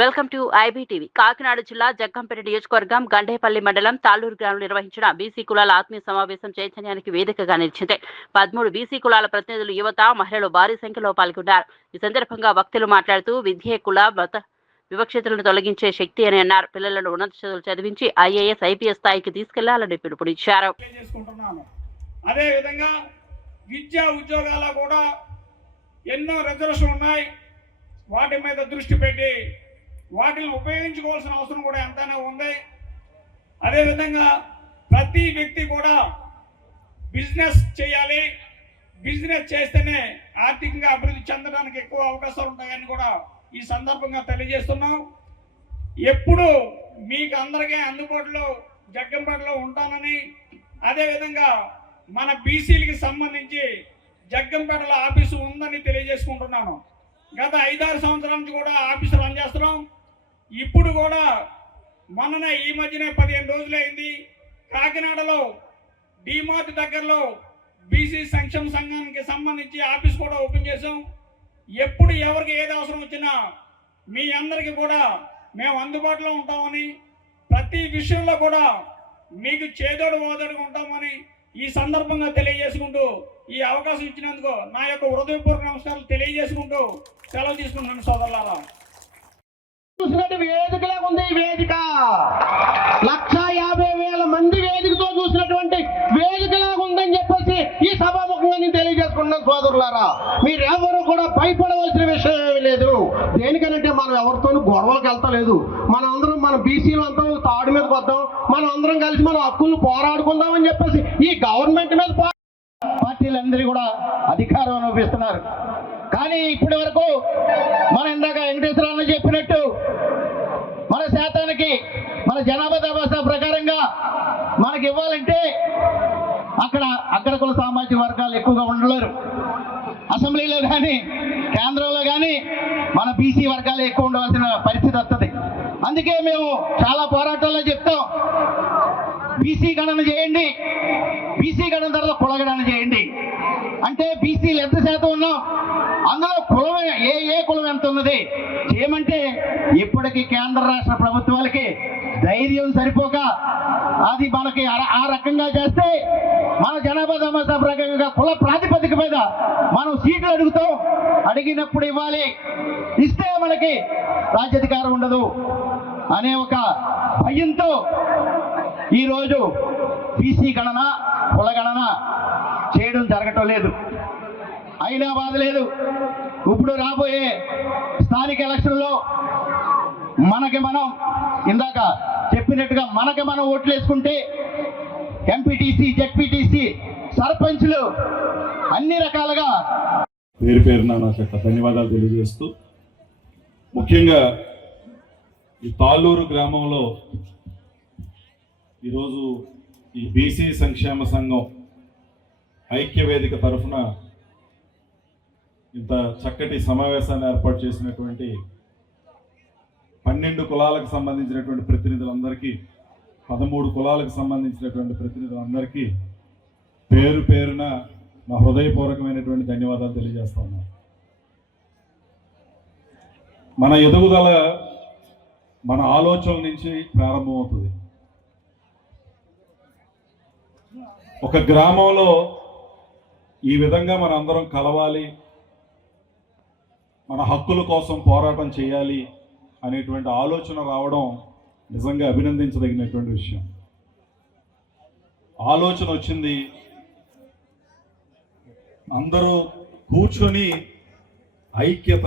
Welcome to IBTV. Kakinada జిల్లా జగ్గంపేట నియోజకవర్గం గండేపల్లి మండలం తాళ్లూరు గ్రామంలో నిర్వహించిన బీసీ కులాల ఆత్మీయ సమావేశం చైతన్యానికి వేదికగా నిలిచింది. 13 బీసీ కులాల ప్రతినిధులు, యువత, మహిళలు భారీ సంఖ్యలో పాల్గొన్నారు. ఈ సందర్భంగా వక్తలు మాట్లాడుతూ విద్యే కుల మత వివక్షతలను తొలగించే శక్తి అని అన్నారు. పిల్లలను ఉన్నత చదువులు చదివించి ఐఏఎస్, ఐపీఎస్ స్థాయికి తీసుకెళ్లాలని పిలుపునిచ్చారు. అదేవిధంగా విద్యా ఉద్యోగాల కూడా ఎన్నో రిజర్వేషన్లు ఉన్నాయి. వాటి మీద దృష్టి పెట్టి వాటిని ఉపయోగించుకోవాల్సిన అవసరం కూడా ఎంతైనా ఉంది. అదేవిధంగా ప్రతి వ్యక్తి కూడా బిజినెస్ చేయాలి. బిజినెస్ చేస్తేనే ఆర్థికంగా అభివృద్ధి చెందడానికి ఎక్కువ అవకాశాలు ఉంటాయని కూడా ఈ సందర్భంగా తెలియజేస్తున్నాం. ఎప్పుడు మీకు అందరికీ అందుబాటులో జగ్గంపేటలో ఉంటానని, అదేవిధంగా మన బీసీలకి సంబంధించి జగ్గంపేటలో ఆఫీసు ఉందని తెలియజేసుకుంటున్నాను. గత 5-6 సంవత్సరాల నుంచి కూడా ఆఫీసు రన్ చేస్తున్నాం. ఇప్పుడు కూడా మొన్న ఈ మధ్యనే 15 రోజులైంది కాకినాడలో డిమార్ట్ దగ్గరలో బీసీ సంక్షేమ సంఘానికి సంబంధించి ఆఫీస్ కూడా ఓపెన్ చేసాం. ఎప్పుడు ఎవరికి ఏది అవసరం వచ్చినా మీ అందరికీ కూడా మేము అందుబాటులో ఉంటామని, ప్రతి విషయంలో కూడా మీకు చేదోడు ఓదోడుగా ఉంటామని ఈ సందర్భంగా తెలియజేసుకుంటూ, ఈ అవకాశం ఇచ్చినందుకు నా యొక్క హృదయపూర్వక నమస్కారాలు తెలియజేసుకుంటూ సెలవు తీసుకుంటున్నాను సోదరులారా. చూసినట్టు వేదికలా ఉంది. ఈ వేదిక 150,000 మంది వేదికతో చూసినటువంటి వేదికలా ఉందని చెప్పేసి ఈ సభాముఖంగా నేను తెలియజేసుకుంటున్నాను సోదరులారా. మీరెవరు కూడా భయపడవలసిన విషయం ఏమీ లేదు. దేనికనంటే మనం ఎవరితోనూ గొడవలకు వెళ్తలేదు. మనం అందరం మన బీసీలు అంతా తాడు మీదకి వద్దాం, మనం అందరం కలిసి మన హక్కులను పోరాడుకుందామని చెప్పేసి ఈ గవర్నమెంట్ మీద పార్టీలందరూ కూడా అధికారం అనుభవిస్తున్నారు. కానీ ఇప్పటి వరకు మన ఇందాక వెంకటేశ్వర చెప్పినట్టు మన శాతానికి మన జనాభా తమాషా ప్రకారంగా మనకి ఇవ్వాలంటే అక్కడ అగ్రకుల సామాజిక వర్గాలు ఎక్కువగా ఉండలేరు. అసెంబ్లీలో కానీ కేంద్రంలో కానీ మన బీసీ వర్గాలు ఎక్కువ ఉండవలసిన పరిస్థితి వస్తుంది. అందుకే మేము చాలా పోరాటాల్లో చెప్తాం, బీసీ గణన చేయండి, బీసీ గణన తర్వాత కులగణన చేయండి. అంటే బీసీలు ఎంత శాతం ఉన్నాం, అందులో కులం ఏ కులం ఎంత ఉన్నది చేయమంటే ఇప్పటికీ కేంద్ర రాష్ట్ర ప్రభుత్వాలకి ధైర్యం సరిపోక అది మనకి ఆ రకంగా చేస్తే మన జనాభా తమాషా ప్రకారంగా కుల ప్రాతిపదిక మీద మనం సీట్లు అడుగుతాం. అడిగినప్పుడు ఇవ్వాలి, ఇస్తే మనకి రాజ్యాధికారం ఉండదు అనే ఒక భయంతో ఈరోజు బీసీ గణన కులగణన చేయడం జరగటం లేదు. అయినా బాధ లేదు. ఇప్పుడు రాబోయే స్థానిక ఎలక్షన్లో మనకి మనం ఇందాక చెప్పినట్టుగా మనకి మనం ఓట్లు వేసుకుంటే ఎంపీటీసీ, జెడ్పీటీసీ, సర్పంచ్లు అన్ని రకాలుగా పేరు పేరున నాకు ధన్యవాదాలు తెలియజేస్తూ, ముఖ్యంగా ఈ తాళ్ళూరు గ్రామంలో ఈరోజు ఈ బీసీ సంక్షేమ సంఘం ఐక్య వేదిక తరఫున ఇంత చక్కటి సమావేశాన్ని ఏర్పాటు చేసినటువంటి 12 కులాలకు సంబంధించినటువంటి ప్రతినిధులందరికీ, 13 కులాలకు సంబంధించినటువంటి ప్రతినిధులందరికీ పేరు పేరున నా హృదయపూర్వకమైనటువంటి ధన్యవాదాలు తెలియజేస్తా ఉన్నాను. మన ఎదుగుదల మన ఆలోచనల నుంచి ప్రారంభమవుతుంది. ఒక గ్రామంలో ఈ విధంగా మన అందరం కలవాలి, మన హక్కుల కోసం పోరాటం చేయాలి అనేటువంటి ఆలోచన రావడం నిజంగా అభినందించదగినటువంటి విషయం. ఆలోచన వచ్చింది, అందరూ కూర్చొని ఐక్యత